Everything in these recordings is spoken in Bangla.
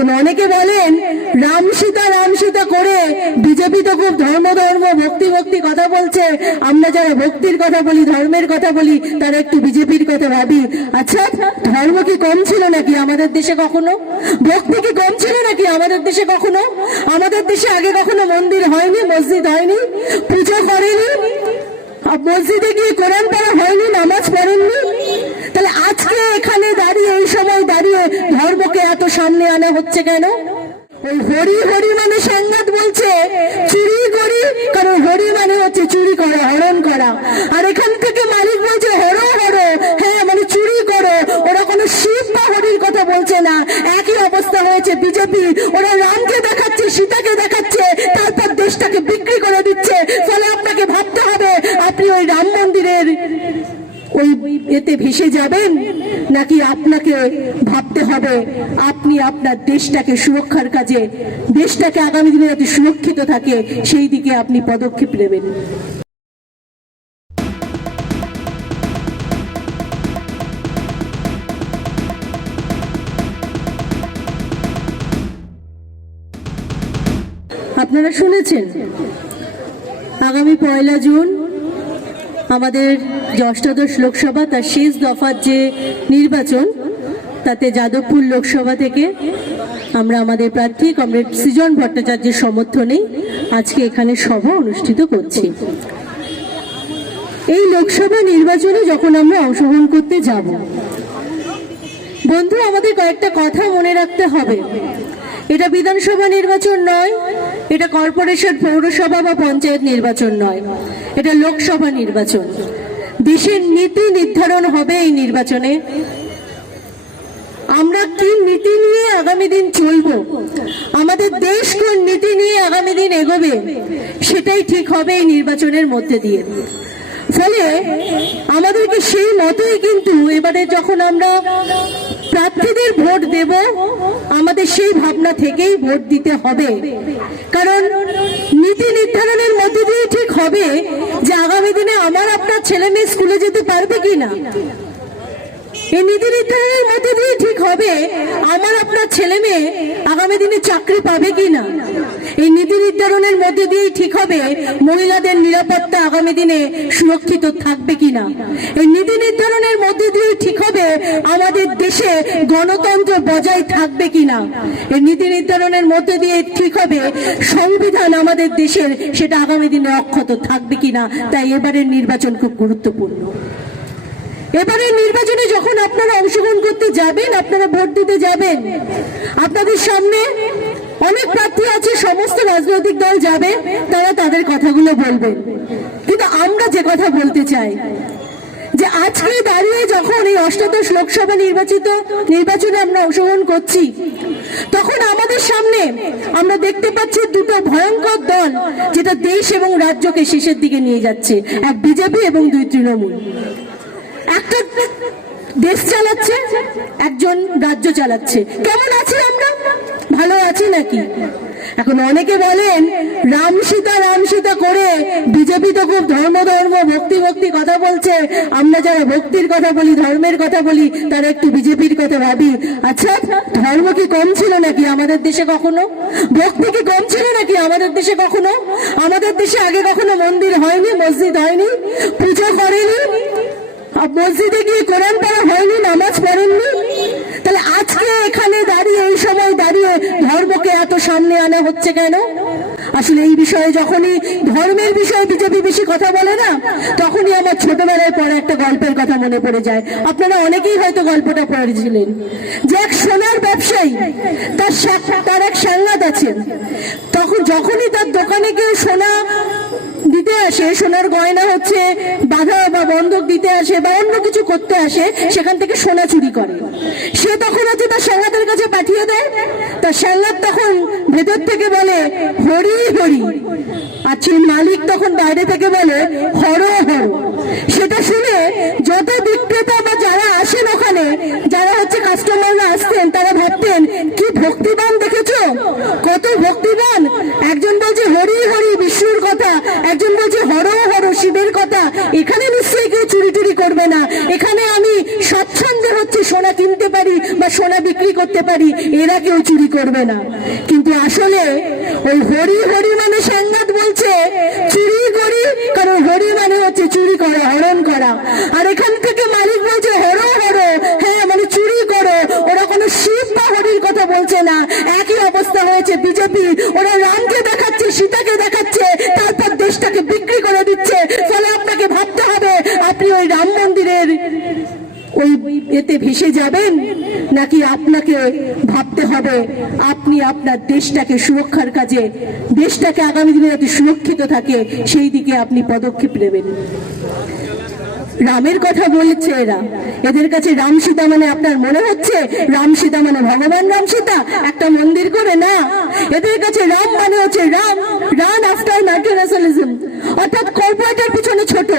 অনেকে বলেন, রাম সীতা রাম সীতা করে বিজেপি তো খুব ধর্ম ধর্ম, ভক্তি ভক্তি কথা বলছে। আমরা যারা ভক্তির কথা বলি, ধর্মের কথা বলি, তারা একটু বিজেপির কথা ভাবি। আচ্ছা ধর্ম কি কম ছিল নাকি আমাদের দেশে কখনো? ভক্তি কি কম ছিল নাকি আমাদের দেশে কখনো? আমাদের দেশে আগে কখনো মন্দির হয়নি, মসজিদ হয়নি, পুজো করেনি মসজিদে গিয়ে কোরআন পড়া হয়নি, নামাজ পড়েননি? তাহলে আজকে এখানে দাঁড়িয়ে এই ধর্মকে এত সামনে আনা হচ্ছে কেন? ওই হরি হরি মানে সাংঘাত বলছে চুরি করি কারণ হরি মানে হচ্ছে চুরি করা, হরণ করা। আর এখান থেকে মালিক বলছে, হরো হরো হ্যাঁ মানে চুরি করো। ওরা কোনো শিব বা হরির কথা বলছে না। একই অবস্থা হয়েছে, বিজেপি, ওরা রামকে দেখাচ্ছে, সীতাকে দেখাচ্ছে, তারপর দেশটাকে বিক্রি করে দিচ্ছে ফলে আপনাকে ভাবতে হবে আপনি ওই রাম মন্দিরের ওই এতে ভেসে যাবেন? নাকি আপনাকে ভাবতে হবে, আপনি আপনার দেশটাকে সুরক্ষার কাজে, দেশটাকে আগামী দিনে যাতে সুরক্ষিত থাকে, সেই দিকে আপনি পদক্ষেপ নেবেন। আপনারা শুনেছেন, আগামী পয়লা জুন আমাদের অষ্টাদশ লোকসভা তার শেষ দফার যে নির্বাচন, তাতে যাদবপুর লোকসভা থেকে আমরা আমাদের প্রার্থী কমরেড সৃজন ভট্টাচার্যের সমর্থনে আজকে এখানে সভা অনুষ্ঠিত করছি। এই লোকসভা নির্বাচনে যখন আমরা অংশগ্রহণ করতে যাব, বন্ধু, আমাদের কয়েকটা কথা মনে রাখতে হবে। এটা বিধানসভা নির্বাচন নয় এটা কর্পোরেশন, পৌরসভা বা পঞ্চায়েত নির্বাচন নয়। এটা লোকসভা নির্বাচন। দেশের নীতি নির্ধারণ হবে এই নির্বাচনে। আমরা কি নীতি নিয়ে আগামী দিন চলবো? আমাদের দেশ কোন নীতি নিয়ে আগামী দিন এগোবে, সেটাই ঠিক হবে এই নির্বাচনের মধ্যে দিয়ে। ফলে আমাদেরকে সেই মতোই কিন্তু এবারে যখন আমরা প্রার্থীদের ভোট দেব, আমাদের সেই ভাবনা থেকেই ভোট দিতে হবে। কারণ নীতি নির্ধারণের মধ্যে দিয়ে ঠিক হবে যে আগামী দিনে আমার আপনার ছেলে মেয়ে স্কুলে যেতে পারবে কিনা এই নীতি নির্ধারণের মধ্যে দিয়ে ঠিক হবে আমার আপনার ছেলে মেয়ে আগামী দিনে চাকরি পাবে কিনা এই নীতি নির্ধারণের মধ্যে দিয়েই ঠিক হবে মহিলাদের নিরাপত্তা আগামী দিনে সুরক্ষিত থাকবে কিনা এই নীতি নির্ধারণের মধ্যে দিয়েই ঠিক হবে আমাদের দেশে গণতন্ত্র বজায় থাকবে কিনা এই নীতি নির্ধারণের মধ্যে দিয়ে ঠিক হবে সংবিধান আমাদের দেশের সেটা আগামী দিনে অক্ষত থাকবে কিনা তাই এবারের নির্বাচন খুব গুরুত্বপূর্ণ। এবারে নির্বাচনে যখন আপনারা অংশগ্রহণ করতে যাবেন, আপনারা ভোট দিতে যাবেন, আপনাদের সামনে অনেক প্রার্থী আছে, সমস্ত রাজনৈতিক দল যাবে, তারা তাদের কথাগুলো বলবেন কিন্তু আমরা যে কথা বলতে চাই, যে আজকে দাঁড়িয়ে যখন এই অষ্টাদশ লোকসভা নির্বাচিত নির্বাচনে আমরা অংশগ্রহণ করছি, তখন আমাদের সামনে আমরা দেখতে পাচ্ছি দুটো ভয়ঙ্কর দল যেটা দেশ এবং রাজ্যকে শেষের দিকে নিয়ে যাচ্ছে, এক বিজেপি এবং দুই তৃণমূল। একটা দেশ চালাচ্ছে, একজন রাজ্য চালাচ্ছে। কেমন আছি আমরা? ভালো আছি নাকি? এখন অনেকে বলেন, রাম সীতা রাম সীতা করে বিজেপি তো খুব ধর্ম ধর্ম, ভক্তি ভক্তি কথা বলছে। আমরা যারা ভক্তির কথা বলি, ধর্মের কথা বলি, তারা একটু বিজেপির কথা ভাবি। আচ্ছা ধর্ম কি কম ছিল নাকি আমাদের দেশে কখনো? ভক্তি কি কম ছিল নাকি আমাদের দেশে কখনো? আমাদের দেশে আগে কখনো মন্দির হয়নি, মসজিদ হয়নি? পুজো করেনি মসজিদে গিয়ে কোরআন পড়া হয়নি, নামাজ পড়েননি? তাহলে আজকে এখানে দাঁড়িয়ে, এই সময় দাঁড়িয়ে ধর্মকে এত সামনে আনা হচ্ছে কেন? আসলে এই বিষয়ে যখনই ধর্মের বিষয়ে বিজেপি বেশি কথা বলে না, তখনই আমার ছোটবেলায় পড়া একটা গল্পের কথা মনে পড়ে যায়। আপনারা অনেকেই হয়তো গল্পটা পড়েছিলেন। যে এক সোনার ব্যবসায়ী, তার তার এক সাংঘাত আছেন। তখন যখনই তার দোকানে কেউ সোনা দিতে আসে, সোনার গয়না হচ্ছে বাধা বা বন্ধক দিতে আসে বা অন্য কিছু করতে আসে, সেখান থেকে সোনা চুরি করে। সে তখন হচ্ছে তার সাংঘাতের কাছে পাঠিয়ে দেয়। তার সাংঘাত তখন ভেতর থেকে বলে, হরি হরি। আর সেই মালিক তখন বাইরে থেকে বলে, হর হর। সেটা শুনে যত বিক্রেতা বা যারা আসেন ওখানে যারা হচ্ছে কাস্টমাররা আসতেন তারা ভাবতেন কি ভক্তিবান দেখেছ কত ভক্তিবান একজন বলছে হরি হরি বিষ্ণুর কথা একজন বলছে হর হর শিবের কথা এখানে আমি স্বচ্ছন্দে হচ্ছে সোনা কিনতে পারি বা সোনা বিক্রি করতে পারি, এরা কেউ চুরি করবে না। কিন্তু আসলে ওই হরি হরি মানে সংঘাত বলছে, চুরি করি, কারণ হরি মানে হচ্ছে চুরি করা, হরণ করা। আর এখান থেকে মালিক বলছে, হরো হরো হ্যাঁ মানে চুরি করো। ওরা কোনো শিব বা হরির কথা বলছে না। একই অবস্থা হয়েছে, বিজেপি, ওরা রামকে দেখাচ্ছে সীতাকে দেখাচ্ছে তারপর দেশটাকে বিক্রি করে দিচ্ছে ফলে আপনাকে ভাবতে হবে আপনি ওই রাম মন্দিরের ওই এতে ভেসে যাবেন? নাকি আপনাকে ভাবতে হবে, আপনি আপনার দেশটাকে সুরক্ষার কাজে, দেশটাকে আগামী দিনে যাতে সুরক্ষিত থাকে, সেই দিকে আপনি পদক্ষেপ নেবেন? রামের কথা বলেছে এরা। এদের কাছে রাম সীতা মানে আপনার মনে হচ্ছে? রাম সীতা মানে ভগবান রাম সীতা? একটা মন্দির করে না। এদের কাছে রাম মানে হচ্ছে রাম। রান আফটার ন্যাশনালিজম অর্থাৎ কর্পোরেটের পিছনে ছোট।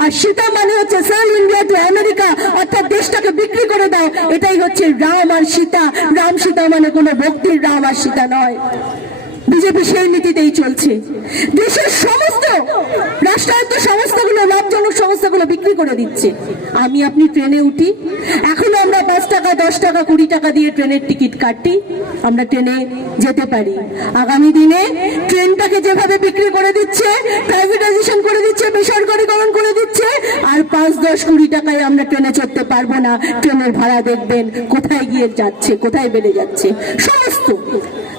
আর সীতা মানে হচ্ছে সেল ইন্ডিয়া টু আমেরিকা অর্থাৎ দেশটাকে বিক্রি করে দাও। এটাই হচ্ছে রাম আর সীতা। রাম সীতা মানে কোনো ভক্তির রাম আর সীতা নয়। বিজেপি সেই নীতিতেই চলছে। দেশের সমস্ত রাষ্ট্রায়ত্ত সংস্থাগুলো লাভজনক সংস্থাগুলো বিক্রি করে দিচ্ছে। আমি আপনি ট্রেনে উঠি। এখনও আমরা পাঁচ টাকা, দশ টাকা, কুড়ি টাকা দিয়ে ট্রেনের টিকিট কাটি আমরা ট্রেনে যেতে পারি। আগামী দিনে ট্রেনটাকে যেভাবে বিক্রি করে দিচ্ছে প্রাইভেটাইজেশন করে দিচ্ছে, বেসরকারীকরণ করে দিচ্ছে, আর পাঁচ, দশ, কুড়ি টাকায় আমরা ট্রেনে চড়তে পারব না। ট্রেনের ভাড়া দেখবেন, কোথায় গিয়ে যাচ্ছে, কোথায় বেড়ে যাচ্ছে। সমস্ত।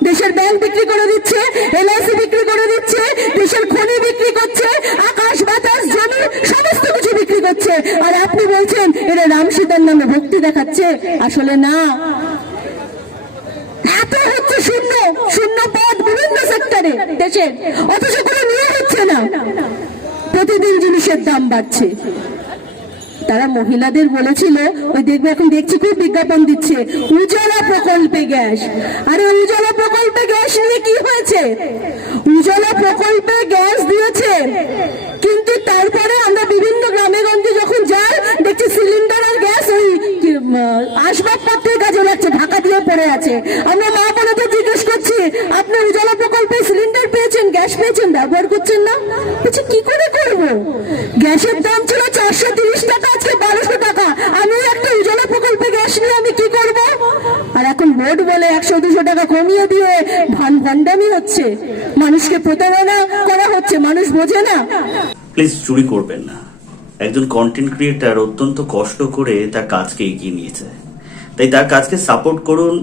দেশের ব্যাংক বিক্রি করে দিচ্ছে, এলআইসি বিক্রি করে দিচ্ছে, দেশের খনি বিক্রি করছে, আকাশ, বাতাস, জমি, সমস্ত কিছু বিক্রি করছে। আর আপনি বলছেন, এরা রাম সীতার নামে ভক্তি দেখাচ্ছে। আসলে না। এত হচ্ছে শূন্য শূন্য পদ বিভিন্ন সেক্টরে দেশের। অথচ কোনো নিয়ে হচ্ছে না। প্রতিদিন জিনিসের দাম বাড়ছে। তারা মহিলাদের বলেছিল, ওই দেখবে এখন দেখছি খুব বিজ্ঞাপন দিচ্ছে। উজালা প্রকল্পে গ্যাস। আরে উজালা প্রকল্পে গ্যাস নিয়ে কি হয়েছে? উজালা প্রকল্পে গ্যাস দিয়েছে। কিন্তু তারপরে আমরা বিভিন্ন গ্রামে গঞ্জে যখন যাই, দেখছি সিলিন্ডার আর গ্যাস ওই আসবাবপত্রের কাজে লাগছে, ঢাকা দিয়ে পড়ে আছে। আমরা মা বোনদের জিজ্ঞেস করছি, আপনি উজালা প্রকল্পে সিলিন্ডার পেয়েছেন, গ্যাস পেয়েছেন, ব্যবহার করছেন না? বলছে, কি করে করব? গ্যাসের দাম ছিল চারশো তিরিশ টাকা আজকে বারোশো টাকা আমি একটা উজালা নিয়ে আমি কি করব? আর এখন ভোট বলে একশো, দুশো টাকা কমিয়ে দিয়ে ভান ভণ্ডামি হচ্ছে। মানুষকে প্রতারণা করা হচ্ছে, মানুষ বোঝে না। প্লিজ চুরি করবেন না। একজন কন্টেন্ট ক্রিয়েটার অত্যন্ত কষ্ট করে তার কাজকে এগিয়ে নিয়েছে তাই তার কাজকে সাপোর্ট করুন,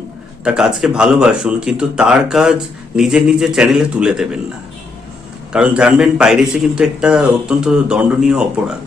তার কাজকে ভালোবাসুন, কিন্তু তার কাজ নিজের নিজের চ্যানেলে তুলে দেবেন না। কারণ জানবেন পাইরেসি কিন্তু একটা অত্যন্ত দণ্ডনীয় অপরাধ।